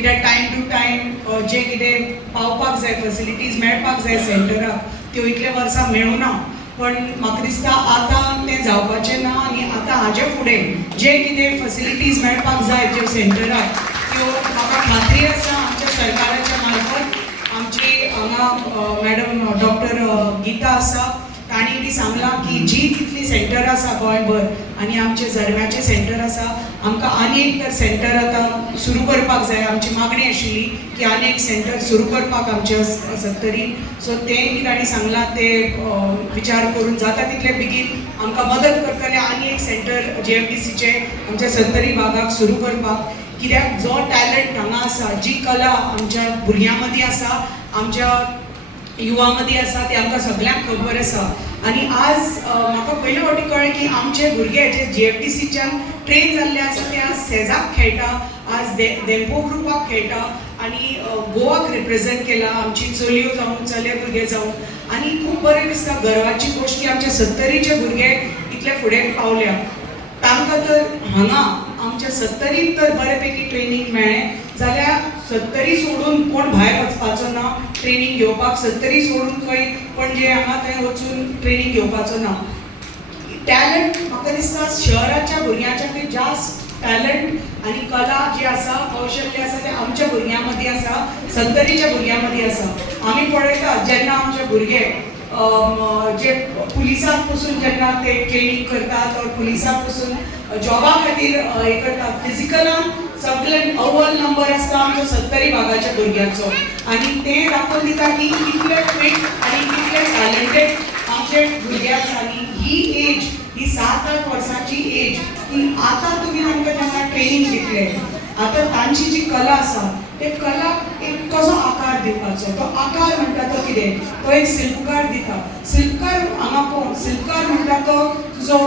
कित्याक time to time जे कितें पावपाक जाय फॅसिलिटीज मेळपाक जाय सेंटराक त्यो इतले वर्सां मेळूना. पण म्हाका दिसता आतां तें जावपाचें ना आनी आतां हाजे फुडें जे कितें फॅसिलिटीज मेळपाक जाय ज्यो सेंटराक त्यो म्हाका खात्री आसा आमच्या सरकाराच्या मार्फत. आमची हांगा मॅडम डॉक्टर गीता आसा ताणी बी सांगलां की जी तितली सेंटर आसा गोंयभर आनी आमचे जल्म्याचे सेंटर आसा आमकां आनी एक तर सेंटर आतां सुरू करपाक जाय. आमची मागणी आशिल्ली की आनी एक सेंटर सुरू करपाक आमच्या सत्तरीन. सो तें बी ताणी सांगलां ते विचार करून जाता तितले बेगीन आमकां मदत करतले आनी एक सेंटर JFDCचे आमच्या सत्तरी भागाक सुरू करपाक. कित्याक जो टॅलंट हांगा आसा जी कला आमच्या भुरग्यां मदीं आसा आमच्या युवा मदीं आसा ते आमकां सगळ्यांक खबर आसा. आनी आज म्हाका पयले फावटी कळ्ळें की आमचे भुरगे जे JFDCच्यान ट्रेन जाल्ले आसा ते आज सेजाक खेळटा, आज देंपो ग्रुपाक खेळटा आनी गोवाक रिप्रेझेंट केला. आमची चलयो जावं चले भुरगे जावं आनी खूब बरें दिसता गर्वाची गोश्ट की आमचे सत्तरीचे भुरगे इतले फुडें पावल्या. तांकां तर हांगा आमच्या सत्तरीत तर बरे पैकी ट्रेनिंग मेळ्ळें जाल्यार सत्तरी सोडून कोण भायर वचपाचो ना ट्रेनिंग घेवपाक. सत्तरी सोडून खंय पणजे हांगा थंय वचून ट्रेनिंग घेवपाचो ना. टॅलंट म्हाका दिसता शहराच्या भुरग्यांच्याकय जास्त टॅलंट आनी कला जी आसा कौशल्य आसा ते आमच्या भुरग्यां मदीं आसा, सत्तरीच्या भुरग्यां मदीं आसा. आमी पळयता जेन्ना आमचे भुरगे जे पुलिसांत पसून जेन्ना ते ट्रेनिंग करतात और पुलिसांत पसून जॉबा खातीर हे करतात फिजिकलान सगळ्यान अव्वल नंबर आसता आमच्या सत्तरी भागाच्या भुरग्यांचो. आनी ते दाखोवन दिता की कितले फिट आनी कितले टॅलंटेड आमचे भुरगे आसा. आनी ही एज ही 7-8 वर्सांची एज ती आतां तुमी तांकां जेन्ना ट्रेनिंग दितले आतां तांची जी कला आसा ते कलाक एक कसो आकार दिवपाचो. तो आकार म्हणटा तो कितें तो एक शिल्पकार दिता. शिल्पकार हांगा कोण शिल्पकार म्हणटा तो तुजो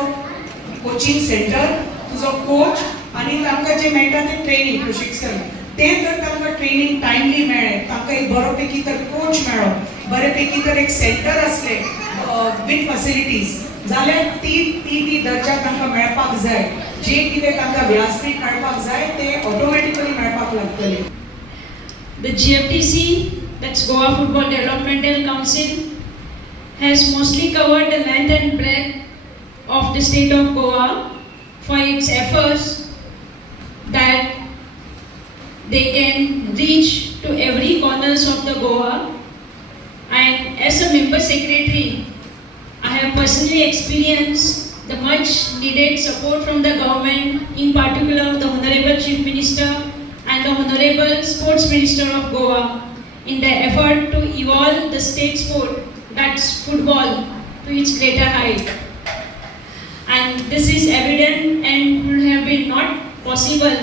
कोचिंग सेंटर, तुजो कोच आनी तांकां जे मेळटा ते ट्रेनिंग प्रशिक्षण. तें तर तांकां ट्रेनिंग टायमली मेळ्ळें, तांकां एक बरो पैकी तर कोच मेळ्ळो, बरे पैकी तर एक सेंटर आसलें वीथ फॅसिलिटीज जाल्यार ती दर्जा तांकां मेळपाक जाय. जे कितें तांकां व्यासपीठ मेळपाक जाय ते ऑटोमॅटिकली मेळपाक लागतलें. The GFDC, that's Goa Football Developmental Council, has mostly covered the length and breadth of the state of Goa for its efforts that they can reach to every corners of the Goa. And as a member secretary, I have personally experienced the much needed support from the government, in particular the Honorable Chief Minister and the Honorable Sports Minister of Goa, in their effort to evolve the state sport, that's football, to its greater height. And this is evident and would have been not possible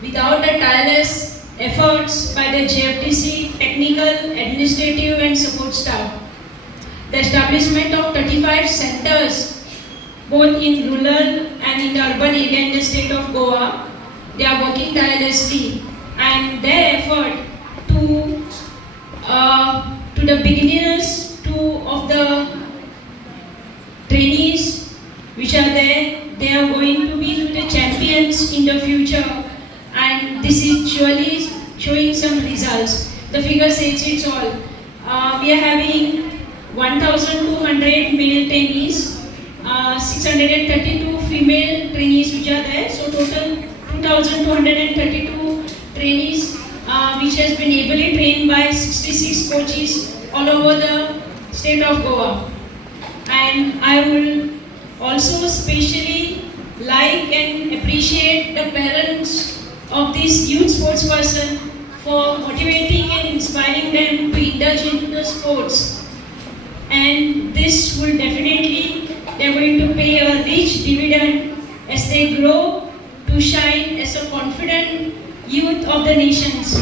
without the tireless efforts by the JFDC technical, administrative and support staff. The establishment of 35 centers both in rural and in the urban area in the state of Goa, they are working tirelessly, and their effort to the beginners of the trainees which are there, they are going to be the champions in the future, and this is surely showing some results. The figure says it all. We are having 1,200 male trainees, 632 female trainees which are there, so total 2,232 trainees which has been ably trained by 66 coaches all over the state of Goa. And I will also especially like and appreciate the parents of this youth sports person for motivating and inspiring them to indulge into the sports. And this will definitely, they're going to pay a rich dividend as they grow to shine as a confident youth of the nations.